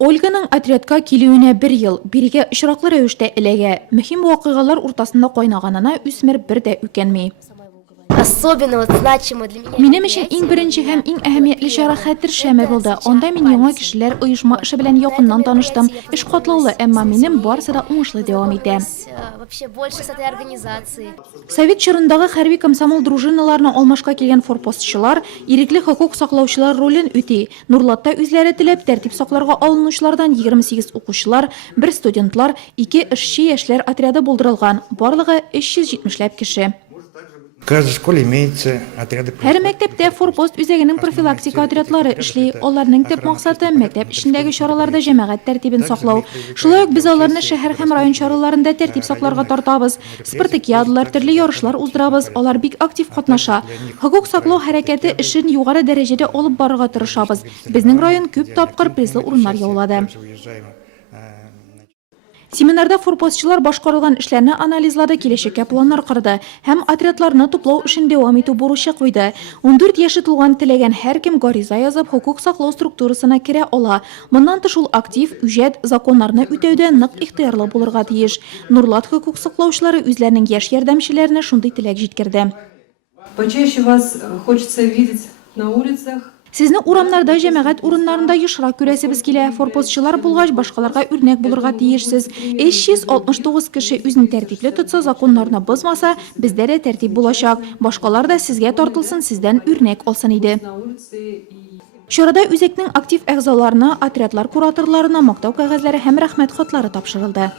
Ольганың отрядка килүенә 1 ел, бирегә очраклы рәвештә эләгә. Мөһим вакыйгалар уртасында кайнаганына үсмер бер дә үкенми. Особенно вот значимо для меня. Минем өчен иң беренче һәм иң әһәмиятле чара хәтер шәме булды. Анда мин яңа кешеләр, оешма эше белән якыннан таныштым. Эш катлаулы, әмма минем барысы да уңышлы дәвам итә. Вообще больше с этой организации. Совет чорындагы хәрби комсомол дружиналарына алмашка килгән форпостчылар, ирекле хокук саклаучылар ролен үти. Нурлатта үзләре теләп тәртип сакларга алынучылардан 28 укучылар, 1 студентлар, 2 эшче яшьләр отряды булдырылган. Барлыгы 370ләп кеше. В каждой школе имеются отряды. Һәр мәктәптә форпост үзәгенең профилактика отрядлары эшли. Аларның төп максаты мәктәп эчендәге чараларда җәмәгать тәртибен саклау. Шулай ук без аларны шәһәр һәм район чараларында тәртип сакларга тартабыз. Спартакиадалар, төрле ярышлар уздырабыз. Алар бик актив катнаша. Хокук саклау хәрәкәте эшен югары дәрәҗәдә алып барырга тырышабыз. Безнең район күп тапкыр призлы урыннар яулады. Семинарда форпостчылар башкарылган эшләрне анализлады, киләчәккә планнар корды һәм отрядларны туплау эшен дәвам итү бурычы куйды. 14 яше тулган теләгән һәркем гариза язып, хокук саклау структурасына керә ала. Моннан тыш ул актив, үҗәт, законнарны үтәүдә нык ихтыярлы булырга тиеш. Нурлат хокук саклаучылары үзләренең яшь ярдәмчеләренә шундый теләк җиткерде. Почаще вас хочется видеть на улицах. Сезне урамнарда, җәмәгать урыннарында ешрак күрәсебез килә. Форпостчылар булгач, башкаларга үрнәк булырга тиешсез. 369 кеше үзен тәртипле тотса, законнарны бозмаса, бездә дә тәртип булачак. Башкалар да сезгә тартылсын, сездән үрнәк алсын иде. Чарада үзәкнең актив әгъзаларына, отрядлар кураторларына мактау кәгазьләре һәм рәхмәт хатлары тапшырылды.